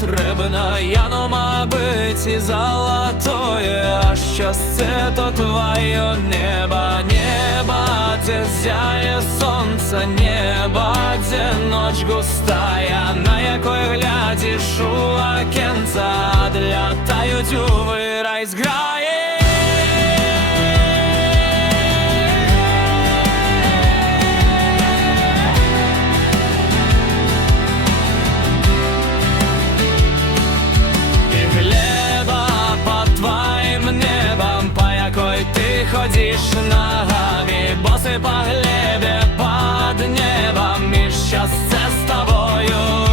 потрібно, яно ма быть и золотое, а счастье то твое небо, небо, где зяє сонце, небо, где ночь густая, на якой глядишь у окенца, отлетають у вирай зграє. Ты ходишь ногами, босый по глебе под небом, и счастье с тобою.